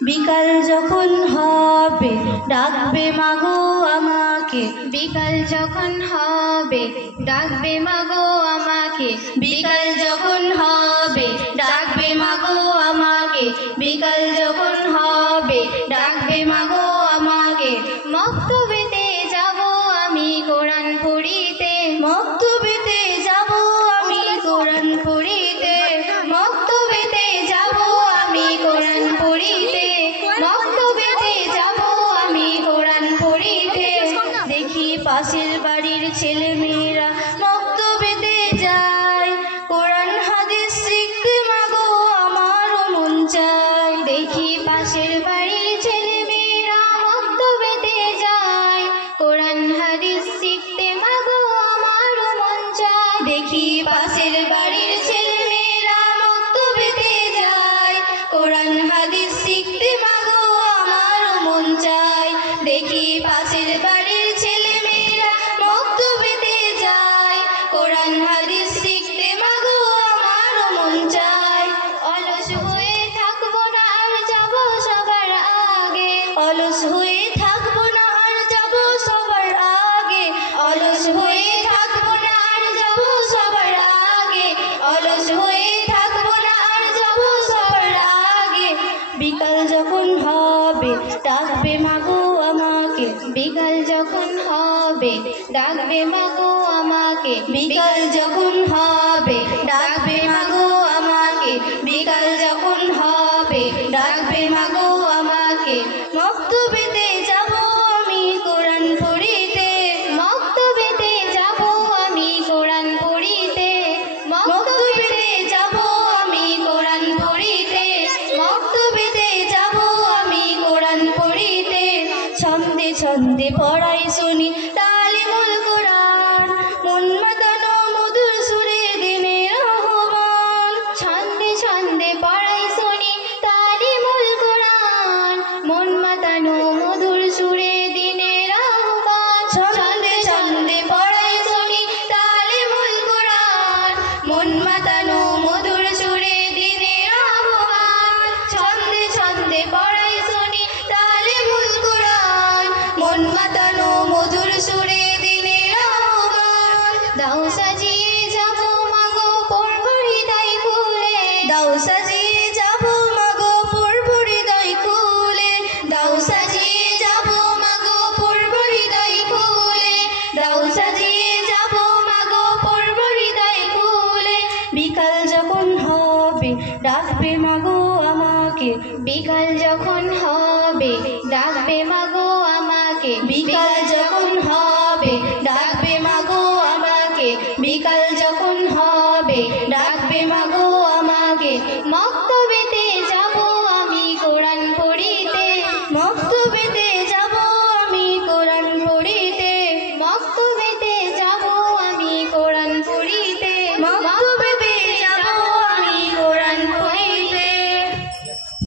বিকাল যখন হবে ডাকবে মাগো আমাকে, বিকাল যখন হবে ডাকবে মাগো আমাকে, বিকাল যখন হবে ডাকবে মাগো আমাকে, বিকাল যখন হবে ডাকবে মাগো আমাকে। মক্তবেতে যাব আমি কোরআন পড়িতে, মক্তবেতে যাব আমি কোরআন পড়িতে, মক্তবেতে যাব আমি কোরআন পড়িতে, মক্তবেতে যাব আমি কোরআন পড়িতে। দেখি পাশের বাড়ির ছেলে মেয়েরা মক্তবেতে যায়, কোরআন হাদিস শিখতে মাগো আমারও মন চায়। দেখি পাশের বাড়ির ছেলে মেয়েরা মক্তবেতে যায়, কোরআন হাদিস শিখতে মাগো আমারও মন চায়। দেখি পাশের বাড়ির ছেলে মেয়েরা মক্তবেতে যায়, কোরআন হাদিস শিখতে মাগো আমারও মন চায়। দেখি পাশের বাড়ির ছেলে মেয়েরা মক্তবেতে যায়, কোরআন হাদিস শিখতে মাগো আমারও মন চায়। অলস হয়ে থাকবো না আর যাব সবার আগে, অলস হয়ে থাকবো না আর যাব সবার আগে, অলস হয়ে থাকবো না আর যাব সবার আগে, অলস হয়ে থাকবো না আর যাব সবার আগে। বিকাল যখন হবে ডাকবে মাগো আমাকে, বিকাল যখন হবে ডাকবে মাগো আমাকে, বিকাল যখন হবে ডাকবে মাগো আমাকে, বিকাল যখন হবে ডাকবে মাগো আমাকে। মক্তবেতে যাব আমি কোরআন পড়িতে, মক্তবেতে যাব আমি কোরআন পড়িতে, মক্তবেতে যাব আমি কোরআন পড়িতে, মক্তবেতে যাব আমি কোরআন পড়িতে। ছন্দে ছন্দে পড়াই শুনি তালিমুল কোরআন, মন মাতানো মধুর সুরে দিনের আহ্বান। ছন্দে ছন্দে পড়াই শুনি তালিমুল কোরআন, মন মাতানো মধুর সুরে দিনের আহ্বান। ছন্দে ছন্দে পড়াই শুনি তালিমুল কোরআন, মন মাতানো মধুর সুরে দিনের আহ্বান। ছন্দে ছন্দে পড়াই শুনি তালিমুল কোরআন, মন মাতানো মধুর সুরে দিনের আহ্বান। দাও সাজিয়ে যাব মাগো পড়ব হৃদয় খুলে, দাও সাজিয়ে যাব মাগো পূর্ব হৃদয় খুলে, দাও সাজিয়ে যাব মাগো পূর্ব হৃদয় খুলে, দাও সাজিয়ে যাব মাগো পূর্ব হৃদয় খুলে। বিকাল যখন হবে ডাকবে মাগো আমাকে, বিকাল যখন হবে ডাকবে মাগো আমাকে, বিকাল যখন হবে ডাকবে মাগো আমাকে, বিকাল